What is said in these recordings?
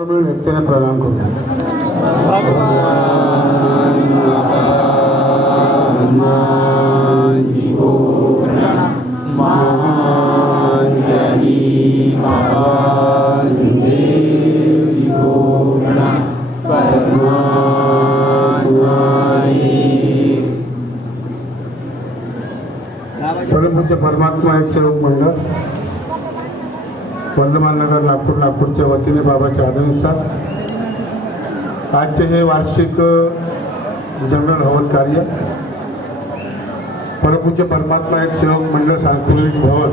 व्यक्तीने प्रणाम करू. परमपूज्य परमात्मा एक सेवक मंडळ वर्धमान नगर नागपूरच्या वतीने बाबाच्या आदेशानुसार आजचे हे वार्षिक जनरल हवन कार्य परमपूज्य परमात्मा एक सेवक मंडळ सांस्कृतिक भवन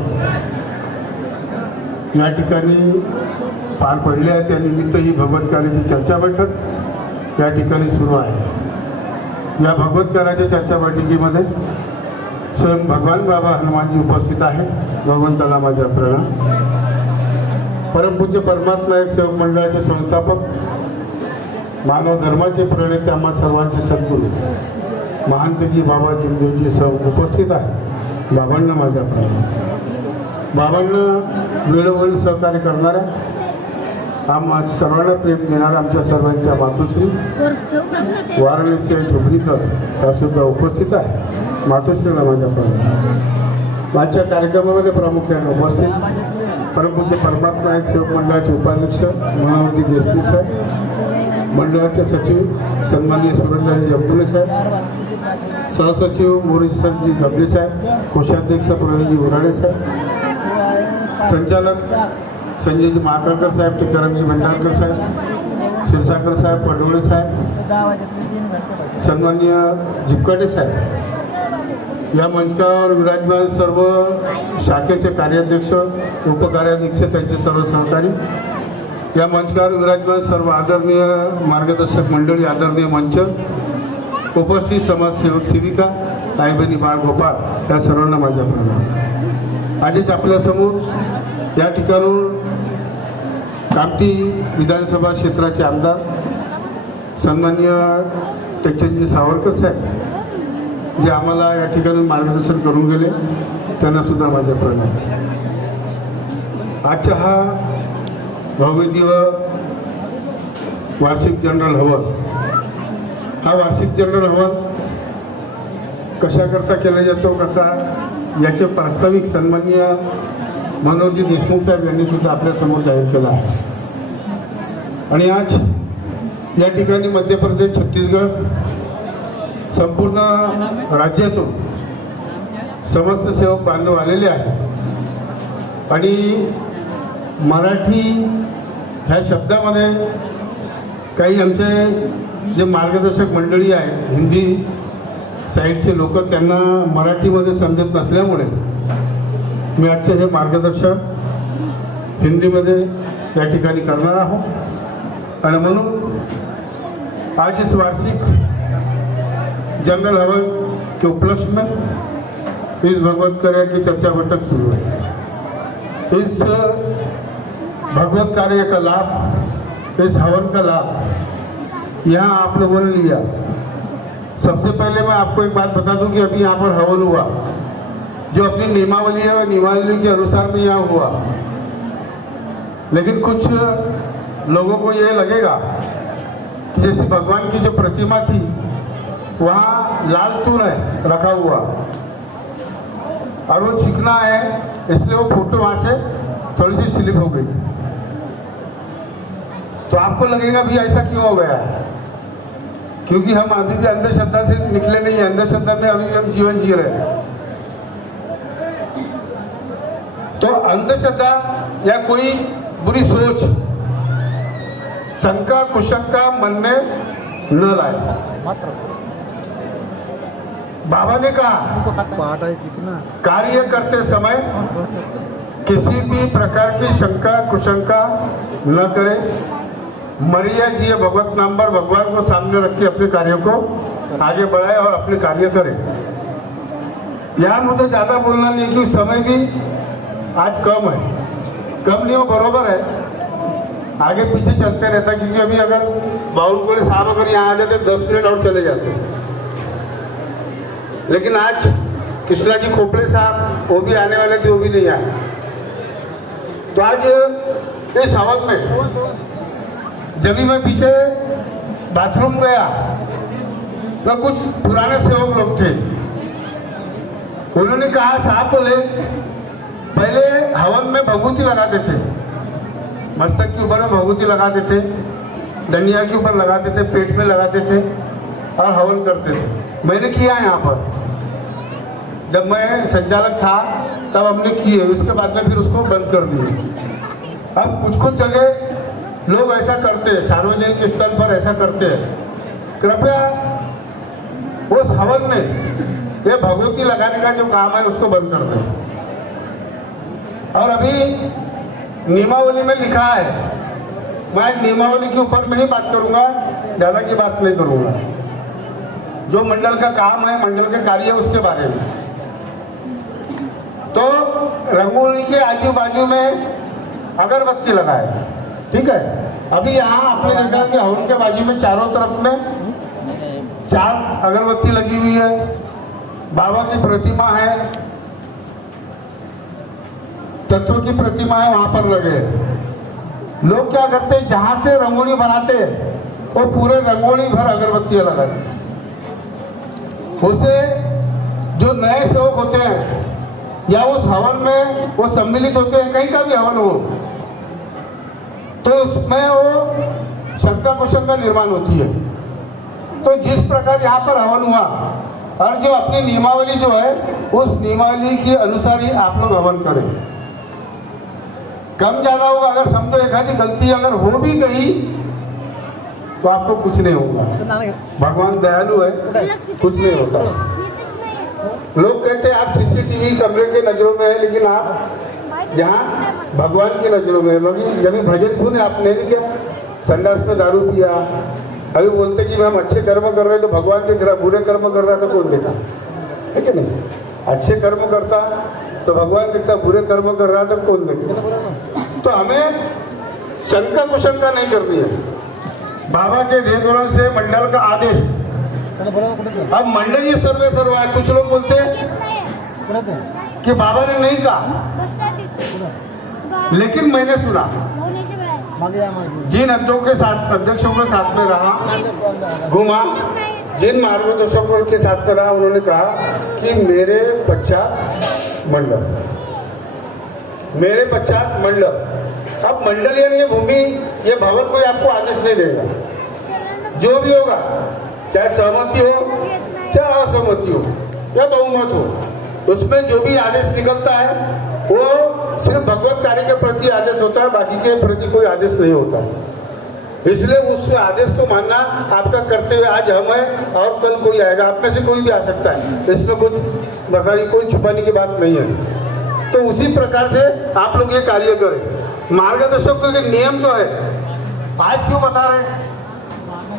या ठिकाणी पार पडले आहे. त्यानिमित्त ही भगवत कार्याची चर्चा बैठक या ठिकाणी सुरू आहे. या भगवत कार्याच्या चर्चा बैठकीमध्ये स्वयं भगवान बाबा हनुमानजी उपस्थित आहे. भगवंताला माझा प्रणाम. परमपूज्य परमात्मा एक सेवक मंडळाचे संस्थापक मानव धर्माचे प्रणेते आम्हा सर्वांचे सद्गुरू महानतेजी बाबा जिमदेवजी सर्व उपस्थित आहे. बाबांना माझा प्रणाम. बाबांना वेळोवेळी सहकार्य करणाऱ्या आम्हा सर्वांना प्रेम देणाऱ्या आमच्या सर्वांच्या मातोश्री वाराणसी झोपडीकर त्यासुद्धा उपस्थित आहे. मातोश्रीला माझ्या प्रणाम. आजच्या कार्यक्रमामध्ये प्रामुख्याने उपस्थित परमपूज्य परमात्मा एक सेवक मंडळाचे उपाध्यक्ष मनोहरजी देशमुख साहेब, मंडळाचे सचिव सन्माननीय सुरेंद्रजी अब्दुले साहेब, सहसचिव मोरेश्वरजी गबले साहेब, कोषाध्यक्ष प्रवीणजी उराडे साहेब, संचालक संजयजी महाकळकर साहेब, टिकारामजी भंडारकर साहेब, क्षीरसागर साहेब, पडोळे साहेब, सन्माननीय जिपकाटे साहेब, या मंचावर विराजमान सर्व शाखेचे कार्याध्यक्ष उपकार्याध्यक्ष त्यांचे सर्व सहकारी, या मंचावर विराजमान सर्व आदरणीय मार्गदर्शक मंडळी, आदरणीय मंच, उपस्थित समाजसेवक सेविका, आई बहिणी, बाळ गोपाळ या सर्वांना माझ्या प्रणाम. आजच आपल्यासमोर या ठिकाणून कामठी विधानसभा क्षेत्राचे आमदार सन्माननीय टेकचंदजी सावरकर साहेब जे आम्हाला या ठिकाणी मार्गदर्शन करून गेले त्यांना सुद्धा माझ्या प्रणाम. आजचा हा भव्यदिव्य वार्षिक जनरल हवन, हा वार्षिक जनरल हवन कशाकरता केला जातो कसा याचे प्रास्ताविक सन्माननीय मनोहरजी देशमुख साहेब यांनी सुद्धा आपल्यासमोर जाहीर केला आहे. आणि आज या ठिकाणी मध्य प्रदेश, छत्तीसगड, संपूर्ण राज्यातून समस्त सेवक बांधव आलेले आहेत. आणि मराठी ह्या शब्दामध्ये काही आमचे जे मार्गदर्शक मंडळी आहेत हिंदी साईडचे लोक, त्यांना मराठीमध्ये समजत नसल्यामुळे मी आजचे हे मार्गदर्शन हिंदीमध्ये या ठिकाणी करणार आहोत. आणि म्हणून आज इस वार्षिक जनरल हवन के उपलक्ष्य में इस भगवत कार्य की चर्चा बैठक शुरू है. इस भगवत कार्य का लाभ, इस हवन का लाभ यहाँ आप लोगों ने लिया. सबसे पहले मैं आपको एक बात बता दूं कि अभी यहाँ पर हवन हुआ जो अपनी नियमावली है, नियमावली के अनुसार भी यहाँ हुआ. लेकिन कुछ लोगों को ये लगेगा कि जैसे भगवान की जो प्रतिमा थी वहाँ लाल तूर है रखा हुआ और वो चिकना है, इसलिए वो फोटो वहाँ से थोड़ी सी स्लिप हो गई. तो आपको लगेगा भी ऐसा क्यों हो गया, क्योंकि हम अभी भी अंधश्रद्धा से निकले नहीं है. अंधश्रद्धा में अभी भी हम जीवन जी रहे हैं. तो अंधश्रद्धा या कोई बुरी सोच, शंका कुशंका मन में न लाए. बाबा ने कहा कार्य करते समय किसी भी प्रकार की शंका कुशंका न करे, मरिया जी भगवत नाम पर भगवान को सामने रख के अपने कार्य को आगे बढ़ाए और अपने कार्य करे. यहाँ मुझे ज़्यादा बोलना नहीं क्योंकि समय भी आज कम है. कम नहीं हो, बरोबर है, आगे पीछे चलते रहता. क्योंकि अभी अगर बाउलपुर साहब अगर यहाँ आ जाते 10 मिनट और चले जाते. लेकिन आज कृष्णा जी खोपड़े साहब वो भी आने वाले थे, वो भी नहीं आए. तो आज इस हवन में जब भी मैं पीछे बाथरूम गया तो कुछ पुराने सेवक लोग थे, उन्होंने कहा साहब बोले पहले हवन में भभूति लगाते थे, मस्तक के ऊपर में भभूति लगाते थे, डंडिया के ऊपर लगाते थे, पेट में लगाते थे और हवन करते थे। मैंने किया यहाँ पर, जब मैं संचालक था तब हमने किए, उसके बाद में फिर उसको बंद कर दिए। अब कुछ जगह लोग ऐसा करते हैं, सार्वजनिक स्थल पर ऐसा करते हैं। कृपया उस हवन में ये भभूति लगाने का जो काम है उसको बंद कर दें। और अभी नियमावली में लिखा है, मैं नियमावली के ऊपर में ही बात करूंगा, ज़्यादा की बात नहीं करूंगा। जो मंडल का काम है, मंडल के कार्य है, उसके बारे में। तो रंगोली के आजू बाजू में अगरबत्ती लगाए, ठीक है। अभी यहाँ आपने देखा कि हवन के बाजू में चारों तरफ में 4 अगरबत्ती लगी हुई है, बाबा की प्रतिमा है, तत्व की प्रतिमा है, वहां पर लगे। लोग क्या करते हैं, जहां से रंगोली बनाते हैं वो पूरे रंगोली भर अगरबत्तियां लगाते। उससे जो नए सेवक होते हैं या उस हवन में वो सम्मिलित होते हैं, कहीं का भी हवन हो, तो उसमें वो शंका कुशंका निर्माण होती है। तो जिस प्रकार यहाँ पर हवन हुआ और जो अपनी नियमावली जो है उस नियमावली के अनुसार ही आप लोग हवन करें। कम ज्यादा होगा, अगर समझो एक आधी गलती अगर हो भी गई तो आपको कुछ नहीं होगा। भगवान दयालु है, कुछ नहीं होता। लोग कहते हैं आप सीसीटीवी कैमरे के नजरों में है, लेकिन आप यहाँ भगवान की नजरों में है। जब भजन सुने आपने नहीं किया, संडास में दारू पिया, अभी बोलते कि हम अच्छे कर्म कर रहे हैं तो भगवान देख रहा, बुरे कर्म कर रहा तो कौन देखा, है कि नहीं? अच्छे कर्म करता तो भगवान देखता, बुरे कर्म कर रहा तो कौन देखता। तो हमें शंका कुशंका नहीं करनी है। बाबा के देवगुणों से मंडल का आदेश, अब मंडल ये सर्वे सर्व है। कुछ लोग बोलते हैं कि बाबा ने नहीं कहा, लेकिन मैंने सुना जिन अध्यक्षों के साथ में रहा, घुमा, जिन मार्गदर्शकों के साथ में रहा, उन्होंने कहा कि मेरे पश्चात मंडल, मेरे पश्चात मंडल। अब मंडल यानी ये भूमि, ये भवन कोई आपको आदेश नहीं देगा। जो भी होगा, चाहे सहमति हो, चाहे असहमति हो या बहुमत हो, उसमें जो भी आदेश निकलता है वो सिर्फ भगवत कार्य के प्रति आदेश होता है, बाकी के प्रति कोई आदेश नहीं होता। इसलिए उस आदेश को मानना आपका कर्तव्य। आज हम है और कल कोई आएगा, आप में से कोई भी आ सकता है, इसमें कुछ बताने कोई छुपाने की बात नहीं है। तो उसी प्रकार से आप लोग ये कार्य करें। मार्गदर्शकों के नियम जो है आज क्यों बता रहे हैं,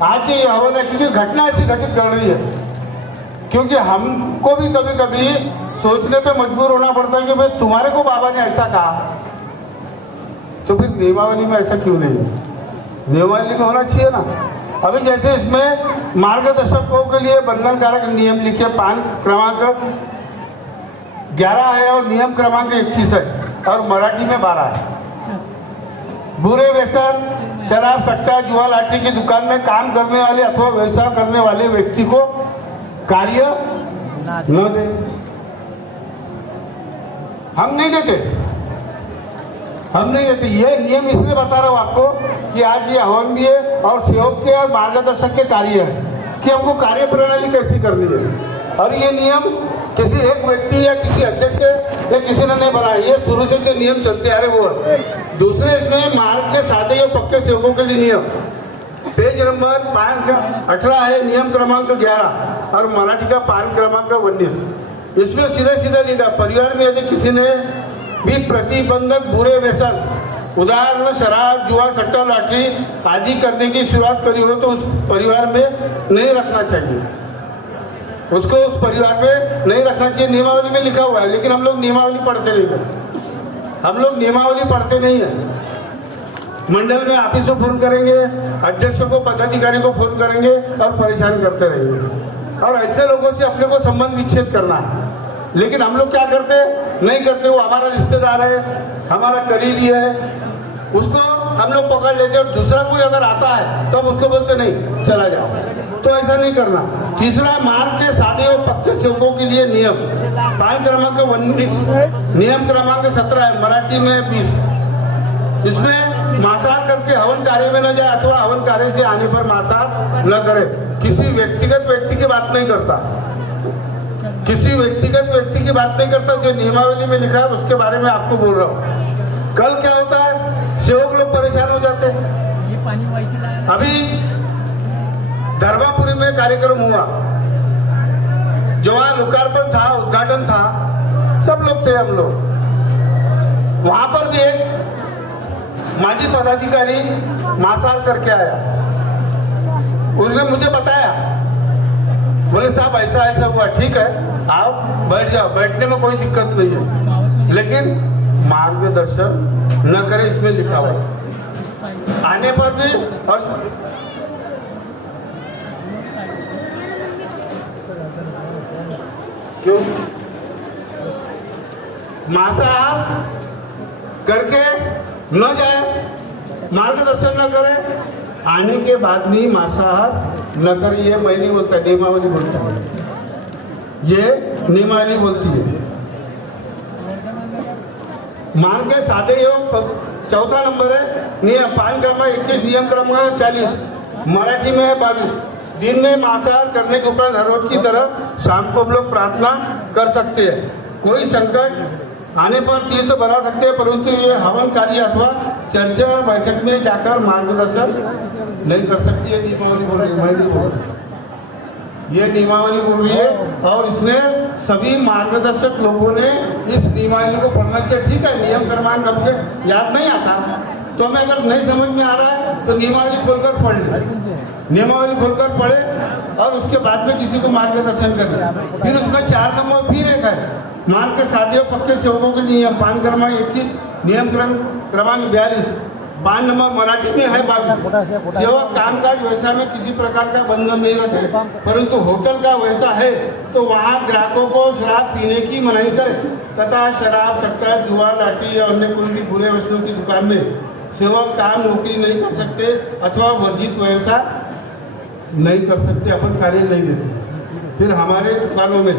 आज ये हवन है क्योंकि घटना ऐसी घटित कर रही है, क्योंकि हमको भी कभी कभी सोचने पे मजबूर होना पड़ता है कि भाई तुम्हारे को बाबा ने ऐसा कहा, तो फिर नियमावली में ऐसा क्यों नहीं है? नियमावली में होना चाहिए ना। अभी जैसे इसमें मार्गदर्शकों के लिए बंधनकारक नियम लिखे, पान क्रमांक 11 है और नियम क्रमांक 21 है और मराठी में 12 है। बुरे व्यसन, शराब, सट्टा, जुआ, लाठी की दुकान में काम करने वाले अथवा व्यवसाय करने वाले व्यक्ति को कार्य न दे। हम नहीं देते, हम नहीं देते। ये नियम इसलिए बता रहा हूँ आपको कि आज ये हवन भी है और सेवक के और मार्गदर्शक के कार्य है कि हमको कार्य प्रणाली कैसी करनी है। और ये नियम किसी एक व्यक्ति या किसी अध्यक्ष या किसी ने नहीं बनाया, ये शुरू से जो नियम चलते आ रहे वो। दूसरे इसमें मार्ग के सादे या पक्के सेवकों के लिए नियम, पेज नंबर 18 है, नियम क्रमांक 11 और मराठी का पान क्रमांक 19। इसमें सीधा सीधा लिखा, परिवार में यदि किसी ने भी प्रतिबंधक बुरे व्यसन, उदाहरण शराब, जुआ, सट्टा, लॉटरी आदि करने की शुरुआत करी हो तो उस परिवार में नहीं रखना चाहिए, उसको उस परिवार में नहीं रखना चाहिए। नियमावली में लिखा हुआ है, लेकिन हम लोग नियमावली पढ़ते नहीं है, हम लोग नियमावली पढ़ते नहीं है। मंडल में ऑफिस को फोन करेंगे, अध्यक्षों को, पदाधिकारी को फोन करेंगे और परेशान करते रहेंगे। और ऐसे लोगों से अपने को संबंध विच्छेद करना है, लेकिन हम लोग क्या करते नहीं करते। वो हमारा रिश्तेदार है, हमारा करीबी है, उसको हम लोग पकड़ लेते और दूसरा कोई अगर आता है तो हम उसको बोलते नहीं चला जाओ। तो ऐसा नहीं करना। तीसरा, मार्ग के सादे और पक्के सेवकों के लिए नियम 5 क्रमांक 19, नियम क्रमांक 17 है, मराठी में 20। इसमें मांसाहार करके हवन कार्य में न जाए अथवा हवन कार्य से आने पर मांसाहार न करे। किसी व्यक्तिगत व्यक्ति की बात नहीं करता, किसी व्यक्तिगत व्यक्ति की बात नहीं करता। जो नियमावली में लिखा है उसके बारे में आपको बोल रहा हूँ। कल क्या होता है, सेवक लोग परेशान हो जाते हैं। अभी धर्मापुरी में कार्यक्रम हुआ, जो वहां लोकार्पण था, उद्घाटन था, सब लोग थे हम लोग। वहां पर भी एक माजी पदाधिकारी मांसाहार करके आया। उसने मुझे बताया, बोले साहब ऐसा ऐसा हुआ। ठीक है, आओ बैठ जाओ, बैठने में कोई दिक्कत नहीं है, लेकिन मार्गदर्शन न करें, इसमें लिखा हुआ। आने पर भी और क्यों मांसाहार करके न जाए, मार्गदर्शन न करे, आने के बाद भी मांसाहार न करे। ये मैं नहीं बोलता, नियमावली बोलता है, ये नियमावली बोलती है। मार्ग के सादे योग 4 नंबर है, नियम 5 क्रमांक 21, नियम क्रमांक 40, मराठी में है 22। दिन में मांसाहार करने के उपरांत हर रोज की तरह शाम को हम लोग प्रार्थना कर सकते हैं। कोई संकट आने पर तीर्थ बना सकते हैं, परंतु ये हवन कार्य अथवा चर्चा बैठक में जाकर मार्गदर्शन नहीं कर सकती है। नियमावली बोल रही है, मैं नहीं बोल रहा, ये नियमावली बोल रही है। और इसमें सभी मार्गदर्शक लोगों ने इस नियमावली को पढ़ना चाहिए। ठीक है, नियम क्रमांक हमसे याद नहीं आता, तो हमें अगर नहीं समझ में आ रहा है तो नियमावली खोलकर पढ़ ले, नियमावली खोलकर पढ़े और उसके बाद में किसी को मार्गदर्शन करें। फिर उसमें 4 नंबर फिर एक है, मार्ग के सादे और पक्के सेवकों के लिए 5 क्रमांक 21, नियम क्रमांक 42, 5 नंबर मराठी में है 22। सेवक कामकाज व्यवसाय में किसी प्रकार का बंधन नहीं रखे, परंतु होटल का व्यवसाय है तो वहाँ ग्राहकों को शराब पीने की मनाही करे तथा शराब, सट्टा, जुआ, लाठी या अन्य कोई भी बुरे वस्तुओं की दुकान में सेवक काम नौकरी नहीं कर सकते अथवा वर्जित व्यवसाय नहीं कर सकते, अपन कार्य नहीं देते। फिर हमारे दुकानों में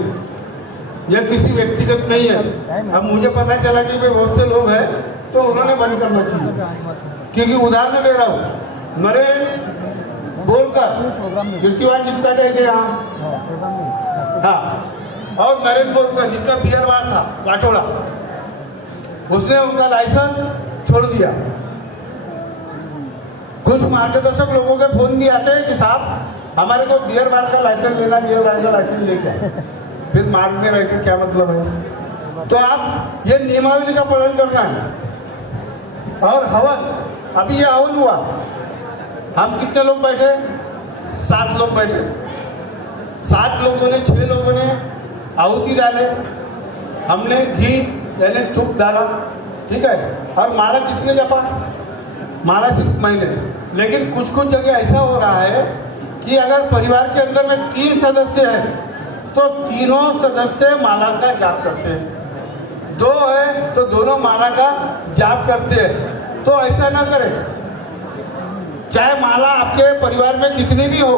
यह किसी व्यक्तिगत नहीं है। अब मुझे पता चला कि बहुत से लोग हैं तो उन्होंने बंद करना चाहिए, क्योंकि उदाहरण दे रहा हूँ, मरे बोलकर कीर्तिवान चिपकाटे थे यहाँ, हाँ, और नरेंद्र बोलकर जिसका बियर बार था काठोड़ा, उसने उनका लाइसेंस छोड़ दिया। कुछ मार्गदर्शक लोगों के फोन भी आते हैं कि साहब हमारे को बियर बार का लाइसेंस लेना, बियर बार का लाइसेंस लेके फिर मार्ग में रहकर क्या मतलब है। तो आप ये नियमावली का पालन करना है। और हवन, अभी ये हवन हुआ, हम कितने लोग बैठे, 7 लोग बैठे, 7 लोगों ने 6 लोगों ने आहुति डाले, हमने घी यानी तुप डाला, ठीक है, और माला किसने जपा, माला सिर्फ मैंने। लेकिन कुछ कुछ जगह ऐसा हो रहा है कि अगर परिवार के अंदर में 3 सदस्य हैं तो तीनों सदस्य माला का जाप करते हैं, 2 है तो दोनों माला का जाप करते हैं। तो ऐसा ना करें, चाहे माला आपके परिवार में कितनी भी हो,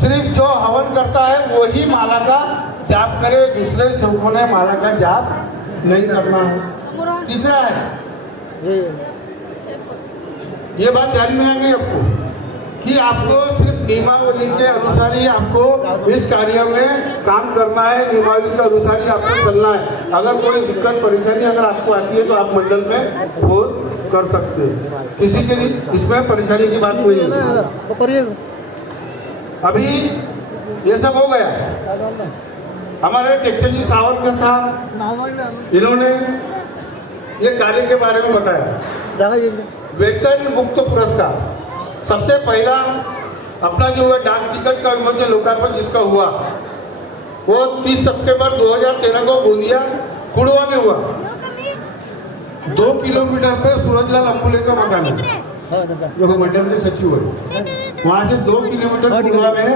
सिर्फ जो हवन करता है वो ही माला का जाप करे, दूसरे सेवकों ने माला का जाप नहीं करना है। तीसरा है, ये बात ध्यान में आ गई आपको कि आपको सिर्फ नियमावली के अनुसार ही आपको इस कार्य में काम करना है, नियमावली के अनुसार ही आपको चलना है। अगर कोई दिक्कत परेशानी अगर आपको आती है तो आप मंडल में फोन कर सकते हैं, किसी के लिए इसमें परेशानी की बात कोई नहीं। अभी ये सब हो गया, हमारे टेक्चर जी सावंत के साथ इन्होंने ये कार्य के बारे में बताया। व्यवसाय मुक्त पुरस्कार, सबसे पहला अपना जो है डाक टिकट का विमोचन लोकार्पण जिसका हुआ वो 30 सितंबर 2013 को गोंदिया कुड़वा में हुआ। 2 किलोमीटर पे सूरजलाल अंबुले का मकान है, जो मंडल के सचिव है, वहाँ से 2 किलोमीटर कुड़वा में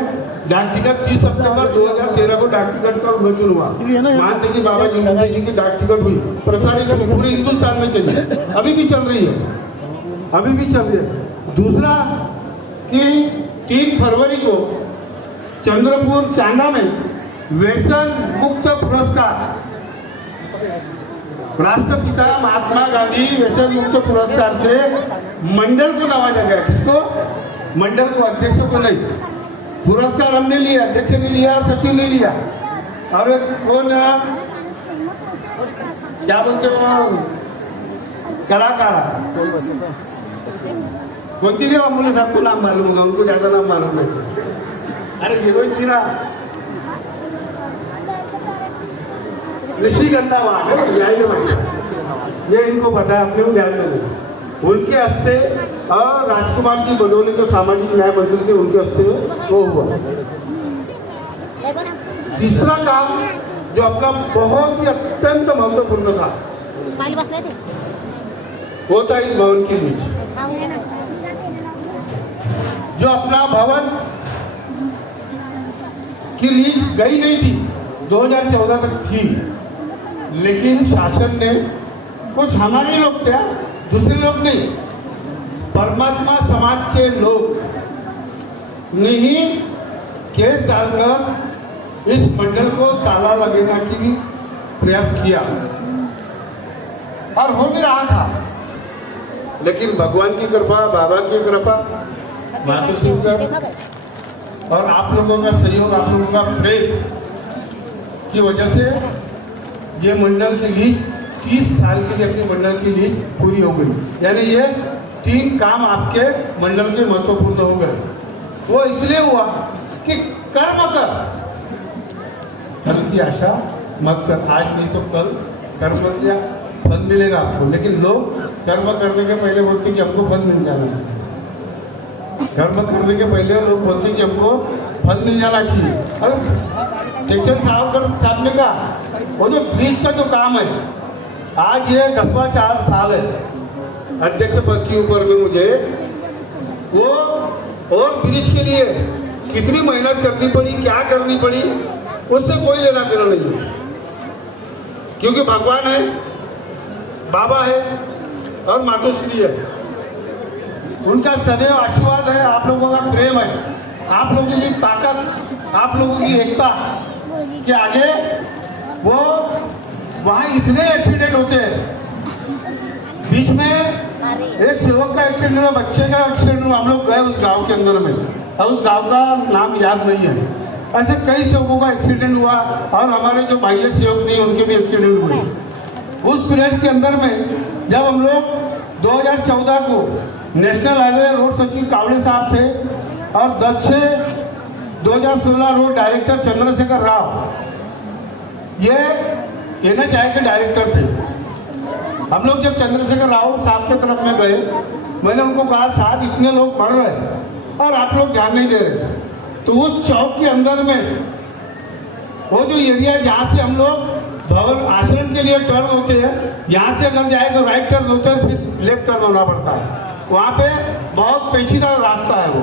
डाक टिकट 30 सितंबर 2013 को डाक टिकट का विमोचन हुआ। मानते कि बाबा जी की डाक टिकट हुई, प्रसारित पूरे हिंदुस्तान में चली, अभी भी चल रही है। अभी भी चल रही है। दूसरा कि 3 फरवरी को चंद्रपुर चांदा में व्यसन मुक्त पुरस्कार राष्ट्रपिता महात्मा गांधी व्यसन मुक्त पुरस्कार से मंडल को नवाजा गया। किसको? मंडल को, अध्यक्ष को नहीं। पुरस्कार हमने लिया, अध्यक्ष ने लिया और सचिव ने लिया। और कौन क्या बोलते हो कलाकार बोलती थी, मुझे सबको नाम मालूम होगा, उनको ज्यादा नाम मालूम नहीं। अरे हीरोइन थी ना ऋषिगंधा ये इनको पता है, अपने को ध्यान में। उनके हस्ते और राजकुमार की बडोली जो सामाजिक न्याय मंत्री थे उनके हस्ते में वो हुआ। तीसरा काम जो अपना बहुत ही अत्यंत महत्वपूर्ण था वो था इस भवन की लीज, जो अपना भवन की लीज गई नहीं थी, 2014 तक थी, लेकिन शासन ने कुछ हमारे लोग क्या दूसरे लोग नहीं, परमात्मा समाज के लोग ने ही केस डालकर इस मंडल को ताला लगाने की प्रयास किया और हो भी रहा था। लेकिन भगवान की कृपा, बाबा की कृपा, मातृश्री का और आप लोगों का सहयोग, आप लोगों का प्रेम की वजह से ये मंडल की लीज 30 साल के लिए अपनी मंडल की लीज पूरी हो गई। यानी ये 3 काम आपके मंडल के महत्वपूर्ण हो गए। वो इसलिए हुआ कि कर्म कर, फल की आशा मत कर। आज नहीं तो कल कर्म किया, फल मिलेगा आपको। लेकिन लोग कर्म करने के पहले बोलते कि हमको फल मिल जाना चाहिए। कर्म करने के पहले लोग बोलते कि हमको फल मिल जाना चाहिए। अरे टेक्चर साहब ने कहा वो जो ब्रिज का जो काम है, आज ये 10वां साल है अध्यक्ष पद के ऊपर में मुझे, वो और ब्रिज के लिए कितनी मेहनत करनी पड़ी, क्या करनी पड़ी, उससे कोई लेना देना नहीं है। क्योंकि भगवान है, बाबा है और मातोश्री है, उनका सदैव आशीर्वाद है, आप लोगों का प्रेम है, आप लोगों की ताकत, आप लोगों की एकता के आगे वो वहाँ इतने एक्सीडेंट होते हैं। बीच में एक सेवक का एक्सीडेंट हुआ, बच्चे का एक्सीडेंट हुआ, हम लोग गए उस गांव के अंदर में, अब उस गांव का नाम याद नहीं है। ऐसे कई सेवकों का एक्सीडेंट हुआ और हमारे जो बाह्य सेवक नहीं उनके भी एक्सीडेंट हुए। उस पीरियड के अंदर में जब हम लोग 2014 को नेशनल हाईवे रोड सचिव कावड़े साहब थे और 10 से 2016 रोड डायरेक्टर चंद्रशेखर राव, ये NHAI के डायरेक्टर थे। हम लोग जब चंद्रशेखर राव साहब के तरफ में गए, मैंने उनको कहा साहब इतने लोग मर रहे और आप लोग ध्यान नहीं दे रहे। तो उस चौक के अंदर में वो जो एरिया जहाँ से हम लोग भवन आश्रम के लिए टर्न होते हैं, यहाँ से अगर जाए तो राइट टर्न होता है, फिर लेफ्ट टर्न होना पड़ता है। वहाँ पे बहुत पेचीदा रास्ता है वो।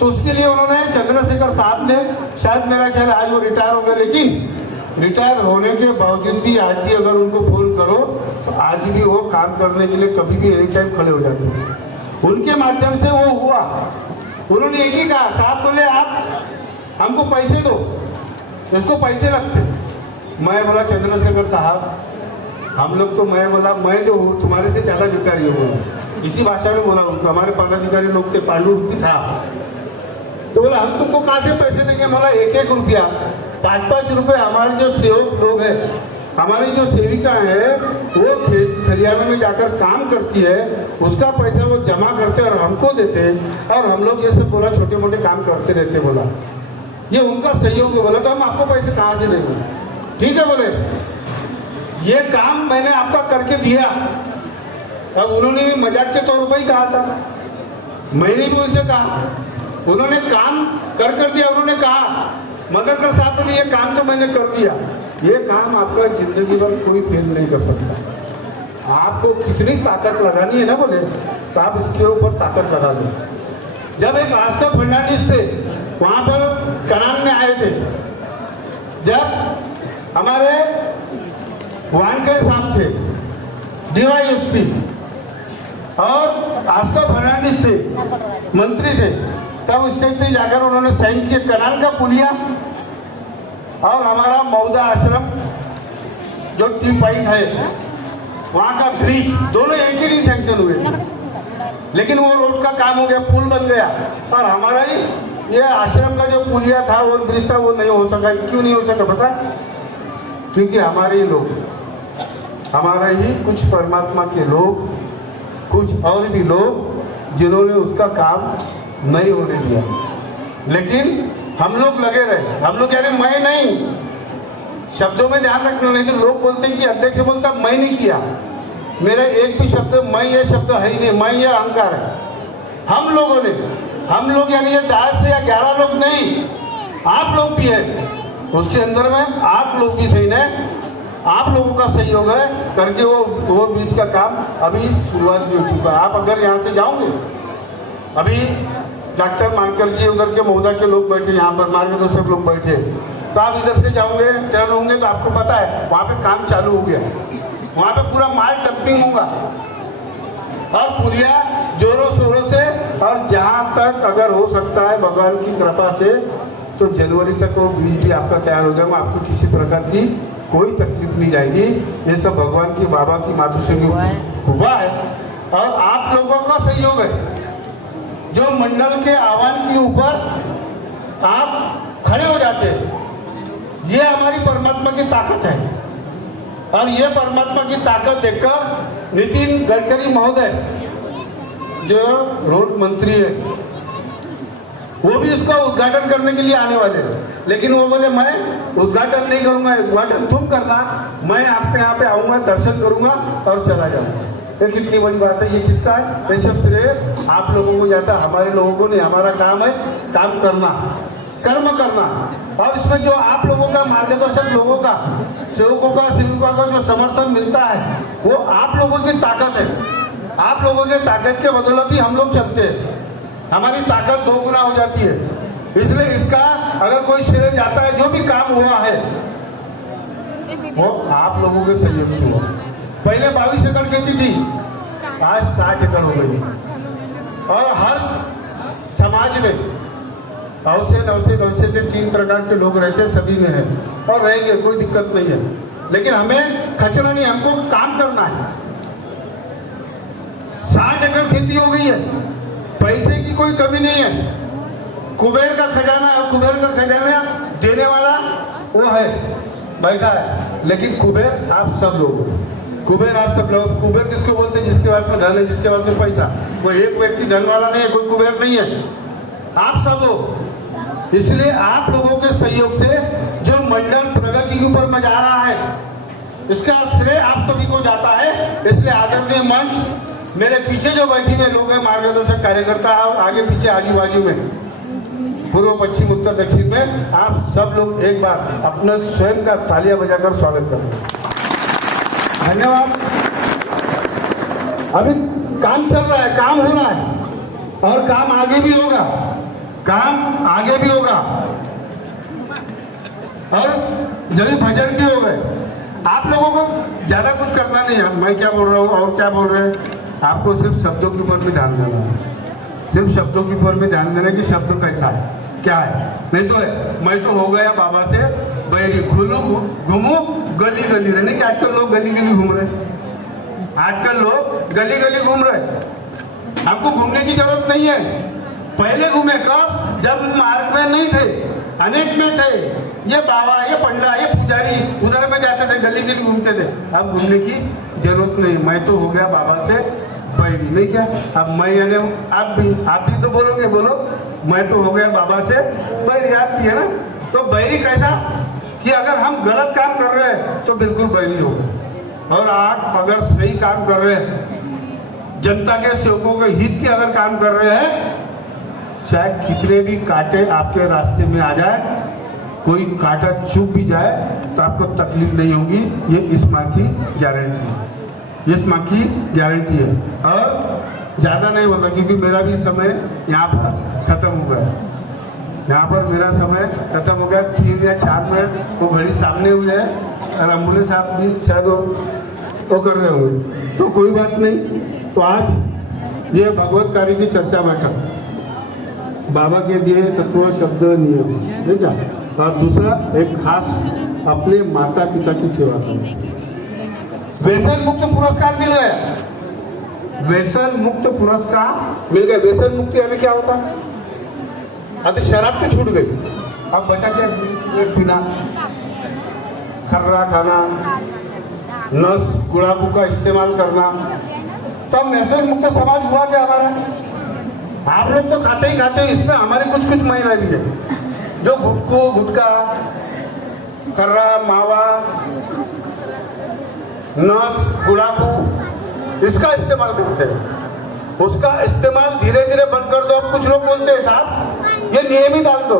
तो उसके लिए उन्होंने चंद्रशेखर साहब ने, शायद मेरा ख्याल आज वो रिटायर हो गए, लेकिन रिटायर होने के बावजूद भी आज भी अगर उनको फोन करो तो आज भी वो काम करने के लिए कभी भी एनी टाइम खड़े हो जाते हैं। उनके माध्यम से वो हुआ। उन्होंने एक ही कहा, साहब बोले आप हमको पैसे दो, इसको पैसे लगते। मैं बोला चंद्रशेखर साहब हम लोग तो, मैं बोला मैं जो हूँ तुम्हारे से ज़्यादा भिखारी हूँ, इसी भाषा में बोला उनको। हमारे पदाधिकारी लोग थे, पांडु भी था। तो बोला हम तुमको कहाँ से पैसे देंगे? बोला 1-1 रुपया, 5-5 रुपये। हमारे जो सेवक लोग हैं, हमारी जो सेविका है, वो खलियाना में जाकर काम करती है, उसका पैसा वो जमा करते और हमको देते, और हम लोग ये सब बोला छोटे मोटे काम करते रहते। बोला ये उनका सहयोग है। बोला तो हम आपको पैसे कहाँ से देंगे? ठीक है बोले, ये काम मैंने आपका करके दिया। अब उन्होंने भी मजाक के तौर पर ही कहा था, मैंने भी उनसे कहा, उन्होंने काम कर दिया। उन्होंने कहा मदनकर साहब ने ये काम तो मैंने कर दिया, ये काम आपका जिंदगी भर कोई फेल नहीं कर सकता। आपको कितनी ताकत लगानी है ना बोले, तो आप इसके ऊपर ताकत लगा दो। जब एक आस्था फर्नांडिस थे वहां पर करान में आए थे, जब हमारे वानखेड़े साहब थे DYSP, और आस्था फर्नांडिस थे, मंत्री थे, तब स्टेज पे जाकर उन्होंने साइन किए कनाल का पुलिया और हमारा मौदा आश्रम जो टी पॉइंट है वहाँ का ब्रिज, दोनों एक ही दिन सैंक्शन हुए। लेकिन वो रोड का काम हो गया, पुल बन गया, और हमारा ही ये आश्रम का जो पुलिया था वो ब्रिज था वो नहीं हो सका। क्यों नहीं हो सका पता? क्योंकि हमारे ही लोग, हमारे ही कुछ परमात्मा के लोग, कुछ और भी लोग जिन्होंने उसका काम नहीं होने दिया। लेकिन हम लोग लगे रहे, हम लोग कह रहे मैं नहीं, शब्दों में ध्यान रखना, नहीं तो लोग बोलते हैं कि अध्यक्ष बोलता मैं नहीं किया, मेरा एक भी शब्द मैं ये शब्द है ही नहीं, मैं ये अहंकार है। हम लोगों ने, हम लोग यानी ये 10 या 11 लोग नहीं, आप लोग भी है उसके अंदर में, आप लोग भी सही है, आप लोगों का सहयोग है करके वो बीच का काम अभी शुरुआत भी हो चुका है। आप अगर यहाँ से जाओगे, अभी डॉक्टर मानकर जी उधर के मौदा के लोग बैठे, यहाँ पर मार्गदर्शक लोग बैठे, तो आप इधर से जाओगे टर्न होंगे तो आपको पता है वहाँ पे काम चालू हो गया, वहाँ पे पूरा माल डंपिंग होगा और पुलिया जोरों शोरों से, और जहाँ तक अगर हो सकता है भगवान की कृपा से तो जनवरी तक वो बीज भी आपका तैयार हो जाएगा, आपको किसी प्रकार की कोई तकलीफ नहीं जाएगी। ये सब भगवान की, बाबा की, मातृश्री की हुआ है और आप लोगों का सहयोग है। जो मंडल के आह्वान के ऊपर आप खड़े हो जाते हैं, ये हमारी परमात्मा की ताकत है। और ये परमात्मा की ताकत देखकर नितिन गडकरी महोदय जो रोड मंत्री है, वो भी इसका उद्घाटन करने के लिए आने वाले हैं, लेकिन वो बोले मैं उद्घाटन नहीं करूंगा, उद्घाटन तुम करना, मैं आपके यहाँ पे आऊंगा, दर्शन करूंगा और चला जाऊंगा। ये कितनी बड़ी बात है, ये किसका है? ये सब श्रेय आप लोगों को जाता है, हमारे लोगों को नहीं। हमारा काम है काम करना, कर्म करना, और इसमें जो आप लोगों का, मार्गदर्शक लोगों का, सेवकों का, सेविका का जो समर्थन मिलता है वो आप लोगों की ताकत है। आप लोगों की ताकत के बदौलत ही हम लोग चलते हैं, हमारी ताकत दोगुना हो जाती है। इसलिए इसका अगर कोई श्रेय जाता है, जो भी काम हुआ है वो आप लोगों के सहयोग से हुआ। पहले 22 एकड़ खेती थी, आज 60 एकड़ हो गई, और हर समाज में अवश्य 3 प्रकार के लोग रहते, सभी में है और रहेंगे, कोई दिक्कत नहीं है। लेकिन हमें खचना नहीं, हमको काम करना है। 60 एकड़ खेती हो गई है, पैसे की कोई कमी नहीं है, कुबेर का खजाना है, कुबेर का खजाना देने वाला वो है, बैठा है। लेकिन कुबेर आप सब लोग, कुबेर आप सब लोग। कुबेर किसको बोलते हैं? जिसके पास में धन है, जिसके पास में पैसा। वो एक व्यक्ति धन वाला नहीं है, कोई कुबेर नहीं है, आप सब लोग। इसलिए आप लोगों के सहयोग से जो मंडल प्रगति के ऊपर में जा रहा है, इसका श्रेय आप सभी को जाता है। इसलिए आदरणीय मंच, मेरे पीछे जो बैठे हुए लोग हैं, मार्गदर्शक कार्यकर्ता, और आगे पीछे आजू बाजू में, पूर्व पश्चिम उत्तर दक्षिण में, आप सब लोग एक बार अपने स्वयं का तालियां बजाकर स्वागत करें। धन्यवाद। अभी काम चल रहा है, काम हो रहा है, और काम आगे भी होगा, काम आगे भी होगा, और जब भजन भी हो गए। आप लोगों को ज्यादा कुछ करना नहीं है, मैं क्या बोल रहा हूँ और क्या बोल रहे हैं, आपको सिर्फ शब्दों के ऊपर में ध्यान देना है, सिर्फ शब्दों के ऊपर में ध्यान देना कि शब्द कैसा है, क्या है। नहीं तो है मैं तो हो गया बाबा से बैरी, घूमू गली गली रहने की। आजकल लोग गली गली घूम रहे, आजकल लोग गली गली घूम रहे। हमको घूमने की जरूरत नहीं है। पहले घूमे कब? जब मार्ग में नहीं थे, अनेक में थे। ये बाबा, ये पंडा, ये पुजारी उधर में जाते थे, गली गली घूमते थे। अब घूमने की जरूरत नहीं। मैं तो हो गया बाबा से बैरी, नहीं क्या? अब मैं यानी आप भी तो बोलोगे, बोलो मैं तो हो गया बाबा से बैरी। आप भी है ना? तो बैरी कैसा कि अगर हम गलत काम कर रहे हैं तो बिल्कुल बैरी हो, और आप अगर सही काम कर रहे हैं, जनता के सेवकों के हित के अगर काम कर रहे हैं, चाहे कितने भी कांटे आपके रास्ते में आ जाए, कोई कांटा चुभ भी जाए तो आपको तकलीफ नहीं होगी। ये इस माँ की गारंटी है, इस माँ की गारंटी है। और ज़्यादा नहीं बोलता क्योंकि मेरा भी समय यहाँ पर खत्म हो गया, यहाँ पर मेरा समय खत्म हो गया। 3 या 4 मिनट वो घड़ी सामने हुई है, और एम्बुलेंस आप भी शायद वो कर रहे होंगे, तो कोई बात नहीं। तो आज ये भगवत कार्य की चर्चा बैठक, बाबा के दिए तत्व शब्द नियम, ठीक है। और दूसरा एक खास अपने माता पिता की सेवा करना। व्यसन मुक्त पुरस्कार मिल गया, व्यसन मुक्त पुरस्कार मिल गया। व्यसन मुक्ति यानी क्या होता है? अब शराब तो छूट गई, अब बचा क्या? पीना, खर्रा खाना, नस गुड़ाकू का इस्तेमाल करना। तो अब व्यसन मुक्त समाज हुआ क्या हमारा? आप लोग तो खाते ही खाते हैं, इसमें हमारी कुछ कुछ महिला भी है जो गुटका, खर्रा, मावा, नस गुड़ाकू इसका इस्तेमाल करते हैं। उसका इस्तेमाल धीरे धीरे बंद कर दो। अब कुछ लोग बोलते हैं साहब ये नियम ही डाल दो,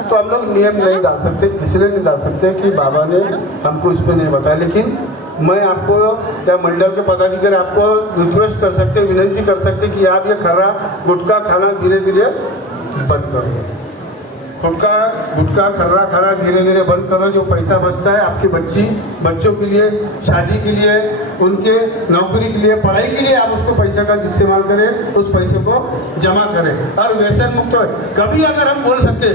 तो हम लोग नियम नहीं डाल सकते। इसलिए नहीं डाल सकते कि बाबा ने हमको इस पर नहीं बताया। लेकिन मैं आपको या मंडल के पदाधिकारी आपको रिक्वेस्ट कर सकते, विनती कर सकते कि आप ये खर्रा गुटखा खाना धीरे धीरे बंद कर दो। गुटखा खर्रा खाना धीरे धीरे बंद करो। जो पैसा बचता है आपकी बच्चों के लिए, शादी के लिए, उनके नौकरी के लिए, पढ़ाई के लिए, आप उसको पैसे का इस्तेमाल करें, उस पैसे को जमा करें। और व्यसन मुक्त हो। कभी अगर हम बोल सकते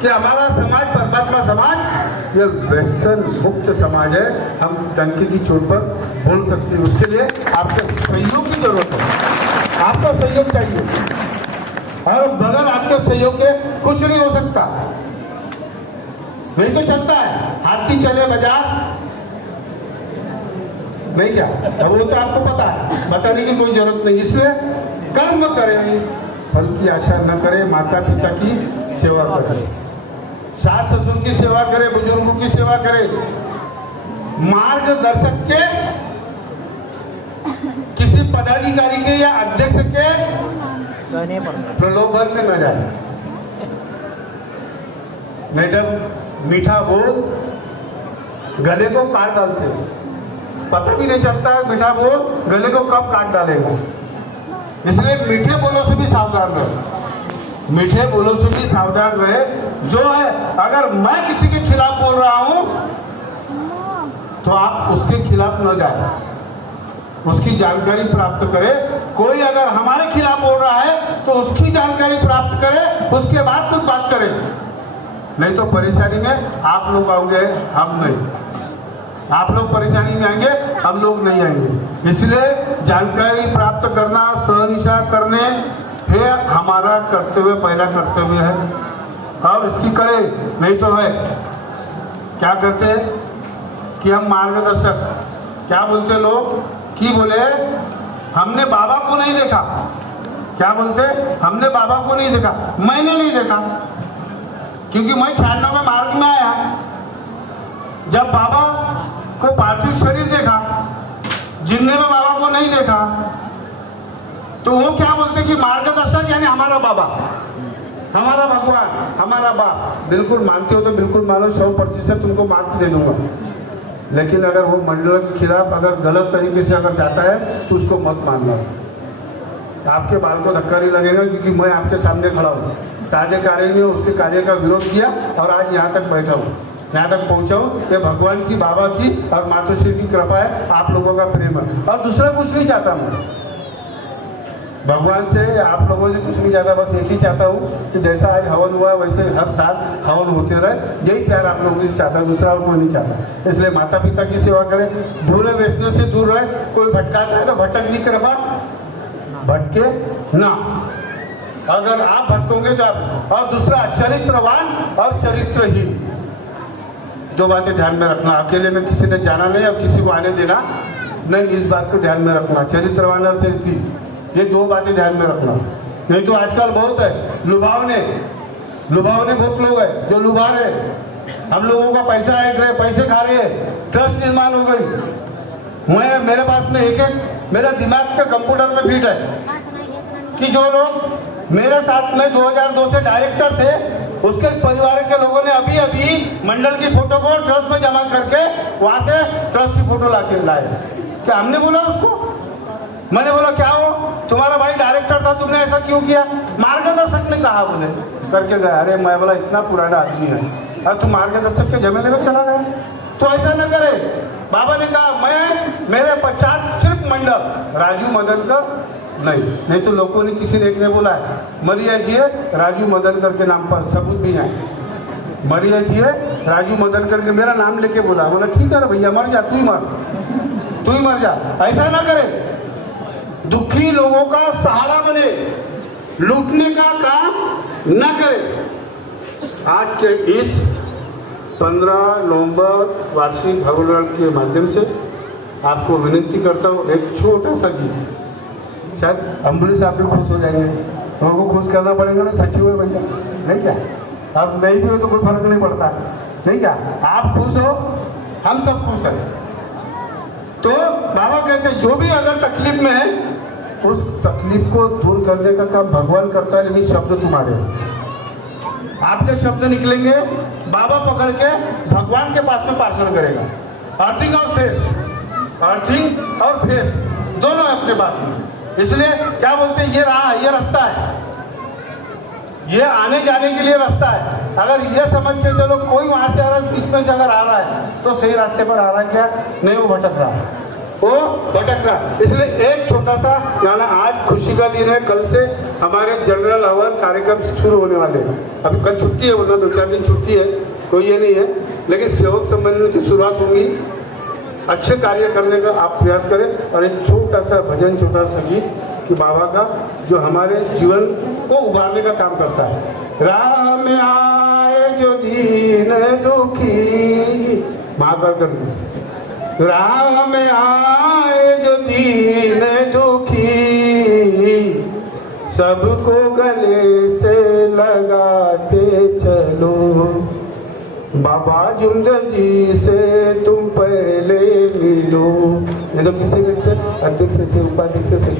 कि हमारा समाज परमात्मा समाज ये व्यसन मुक्त समाज है, हम टंकी की चोट पर बोल सकते हैं। उसके लिए आपके सहयोग की जरूरत है, आपका सहयोग चाहिए। और बगैर आपके सहयोग के कुछ नहीं हो सकता। नहीं तो चलता है, हाथी चले बाजार नहीं क्या? अब वो तो आपको पता है, बताने की कोई जरूरत नहीं। इसलिए कर्म करें, फल की आशा न करें, माता पिता की सेवा करें, सास ससुर की सेवा करें, बुजुर्गों की सेवा करें, मार्गदर्शक के, किसी पदाधिकारी के या अध्यक्ष के प्रलोभन में न जाए। नहीं जब मीठा बोल गले को काट डालते, पता भी नहीं चलता है मीठा बोल गले को कब काट डालेगा। इसलिए मीठे बोलों से भी सावधान रहे, मीठे बोलों से भी सावधान रहे। जो है अगर मैं किसी के खिलाफ बोल रहा हूं तो आप उसके खिलाफ न जाए, उसकी जानकारी प्राप्त करें। कोई अगर हमारे खिलाफ बोल रहा है तो उसकी जानकारी प्राप्त करें, उसके बाद कुछ बात करें। नहीं तो परेशानी में आप लोग आओगे, हम नहीं। आप लोग परेशानी में आएंगे, हम लोग नहीं आएंगे। इसलिए जानकारी प्राप्त करना, सहनिशा करने ये हमारा कर्तव्य, पहला कर्तव्य है। और इसकी करें, नहीं तो है क्या करते हैं कि हम मार्गदर्शक, क्या बोलते लोग कि बोले हमने बाबा को नहीं देखा। क्या बोलते? हमने बाबा को नहीं देखा। मैंने नहीं देखा क्योंकि मैं 96 में मार्ग में आया। जब बाबा को पार्थिव शरीर देखा, जिनने में बाबा को नहीं देखा, तो वो क्या बोलते कि मार्गदर्शक यानी हमारा बाबा, हमारा भगवान, हमारा बाप। बिल्कुल मानते हो तो बिल्कुल मानो, 100% तुमको मार्क दे दूंगा। लेकिन अगर वो मंडल के खिलाफ अगर गलत तरीके से अगर जाता है तो उसको मत मानना। आपके बाल को धक्का नहीं लगेगा क्योंकि मैं आपके सामने खड़ा हूँ। साझे कार्य ने उसके कार्य का विरोध किया और आज यहाँ तक बैठा हूँ, यहाँ तक पहुँचा हूँ। ये भगवान की, बाबा की और मातोश्री की कृपा है, आप लोगों का प्रेम है। और दूसरा कुछ नहीं चाहता मैं भगवान से, आप लोगों से कुछ नहीं चाहता। बस एक ही चाहता हूँ कि जैसा आज हवन हुआ वैसे हर साल हवन होते रहे। यही प्यार आप लोगों से चाहता है, दूसरा और कोई नहीं चाहता। इसलिए माता पिता की सेवा करें, भूले वैष्णव से दूर रहे। कोई भटकाता है तो भटकने की कृपा, भटके ना। अगर आप भटकोगे तो आप। और दूसरा चरित्रवान और चरित्रहीन, दो बातें ध्यान में रखना। अकेले में किसी ने जाना नहीं और किसी को आने देना नहीं, इस बात को ध्यान में रखना। चरित्रवान और चरित्रहीन, ये दो बातें ध्यान में रखना। नहीं तो आजकल बहुत है लुभावने बहुत लोग हैं जो लुभा रहे, हम लोगों का पैसा ऐड रहे, पैसे खा रहे हैं, ट्रस्ट निर्माण हो गई। मेरे पास में एक मेरा दिमाग के कंप्यूटर में फिट है कि जो लोग मेरे साथ में 2002 से डायरेक्टर थे, उसके परिवार के लोगों ने अभी अभी मंडल की फोटो को ट्रस्ट में जमा करके वहां से ट्रस्ट की फोटो लाके लाए। क्या हमने बोला उसको? मैंने बोला क्या हो, तुम्हारा भाई डायरेक्टर था, तुमने ऐसा क्यों किया? मार्गदर्शक ने कहा, बोले करके गया। अरे मैं बोला इतना पुराना आदमी है और तुम मार्गदर्शक के जमेले में चला गया, तो ऐसा न करे। बाबा ने कहा मैं मेरे पश्चात सिर्फ मंडल राजू मदन का नहीं तो लोगों ने किसी ने एक ने बोला है मरिया जी है राजू मदनकर के नाम पर सबूत भी है। मरिया जी है राजू मदनकर के मेरा नाम लेके बोला ठीक है ना भैया मर जा, तू ही मर जा। ऐसा ना करे, दुखी लोगों का सहारा बने, लूटने का काम न करे। आज के इस 15 नवंबर वार्षिक भगवान के माध्यम से आपको विनती करता हूँ, एक छोटा सा गीत, शायद अम्बुलेंस आप भी खुश हो जाएंगे। लोगों को खुश करना पड़ेगा ना, सच्ची हुए भैया, नहीं क्या? अब नहीं भी हो तो कोई फर्क नहीं पड़ता, नहीं क्या? आप खुश हो, हम सब खुश हैं। तो बाबा कहते हैं जो भी अगर तकलीफ में है उस तकलीफ को दूर करने का काम भगवान करता है, लेकिन शब्द तुम्हारे, आपके शब्द निकलेंगे, बाबा पकड़ के भगवान के पास में पार्सल करेगा। अर्थिंग और फेस, अर्थिंग और फेस दोनों अपने पास में। इसलिए क्या बोलते हैं, ये राह, ये रास्ता है, ये आने जाने के लिए रास्ता है। अगर ये समझ के चलो कोई वहां से अगर बीच में से अगर आ रहा है तो सही रास्ते पर आ रहा है क्या? नहीं, वो भटक रहा है, वो भटक रहा है। इसलिए एक छोटा सा गाना, आज खुशी का दिन है, कल से हमारे जनरल हवन कार्यक्रम शुरू होने वाले हैं। अभी कल छुट्टी है, वरना 2-4 दिन छुट्टी है, कोई ये नहीं है, लेकिन सेवक सम्मेलन की शुरुआत होगी। अच्छे कार्य करने का आप प्रयास करें और एक छोटा सा भजन, छोटा सा गीत कि बाबा का जो हमारे जीवन को उभारने का काम करता है। राह में आए जो दीन दुखी, महाकाल कर, राह में आए जो दीन दुखी, सबको गले से लगाते चलो। बाबा जुंद जी से तुम पहले मिलो, नहीं तो किसी मिलते अध्यक्ष से उपाध्यक्ष से।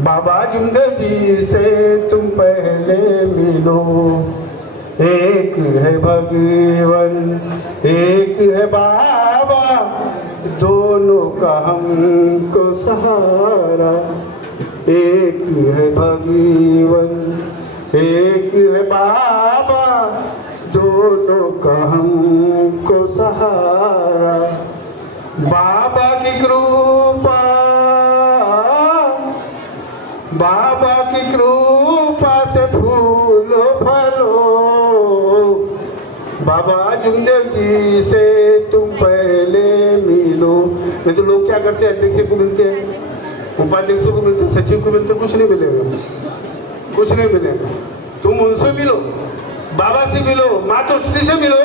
बाबा जुंद जी से तुम पहले मिलो, एक है भगवान एक है बाबा, दोनों का हमको सहारा। एक है भगवान एक है बाबा, दोनों का हमको सहारा। बाबा की कृपा, बाबा की कृपा से फूलो फलो। बाबा जुमदेव जी से तुम पहले मिलो। नहीं तो लोग क्या करते हैं, अध्यक्ष को मिलते हैं, उपाध्यक्षों को मिलते हैं, सचिव को मिलते हैं, कुछ नहीं मिलेगा, कुछ नहीं मिलेगा। तुम उनसे मिलो, बाबा से मिलो, मातोश्री से मिलो,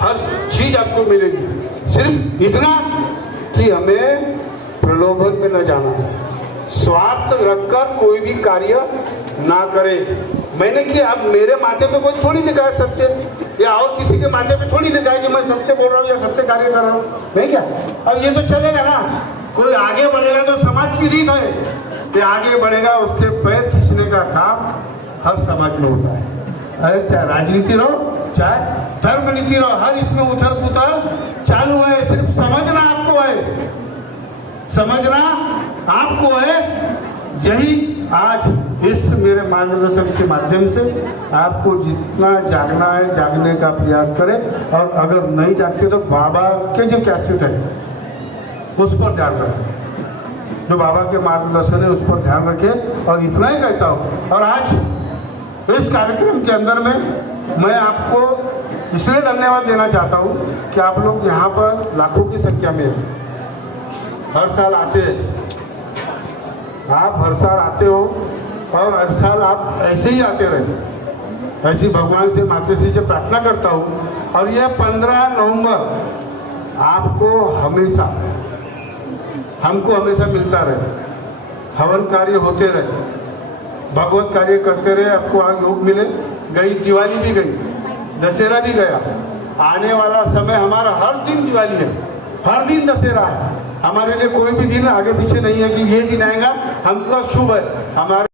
हर चीज आपको मिलेगी। सिर्फ इतना कि हमें प्रलोभन में न जाना, स्वार्थ रखकर कोई भी कार्य ना करे। मैंने कि अब मेरे माथे पे कोई थोड़ी लिखा है सत्य, या और किसी के माथे पे थोड़ी लिखा है कि मैं सत्य बोल रहा हूँ या सत्य कार्य कर रहा हूँ, नहीं क्या? अब ये तो चलेगा ना, कोई आगे बढ़ेगा तो समाज की रीत है कि आगे बढ़ेगा, उसके पैर खींचने का काम हर समाज में होता है। अरे चाहे राजनीति रहो, चाहे धर्म नीति रहो, हर इसमें उथल पुथल चालू है। सिर्फ समझना आपको है, समझना आपको है। यही आज इस मेरे मार्गदर्शन के माध्यम से आपको जितना जागना है जागने का प्रयास करें, और अगर नहीं जागते तो बाबा के जो कैसेट है उस पर ध्यान रखें, जो बाबा के मार्गदर्शन है उस पर ध्यान रखें। और इतना ही कहता हूँ। और आज इस कार्यक्रम के अंदर में मैं आपको इसलिए धन्यवाद देना चाहता हूँ कि आप लोग यहाँ पर लाखों की संख्या में हर साल आते हैं, आप हर साल आते हो और हर साल आप ऐसे ही आते रहे। ऐसी भगवान से, मातृश्री से प्रार्थना करता हूँ। और यह 15 नवंबर आपको हमेशा, हमको हमेशा मिलता रहे, हवन कार्य होते रहे, भगवत कार्य करते रहे, आपको आज योग मिले। गई दिवाली भी गई, दशहरा भी गया, आने वाला समय हमारा हर दिन दिवाली है, हर दिन दशहरा है। हमारे लिए कोई भी दिन आगे पीछे नहीं है कि ये दिन आएगा हमको शुभ है। हमारे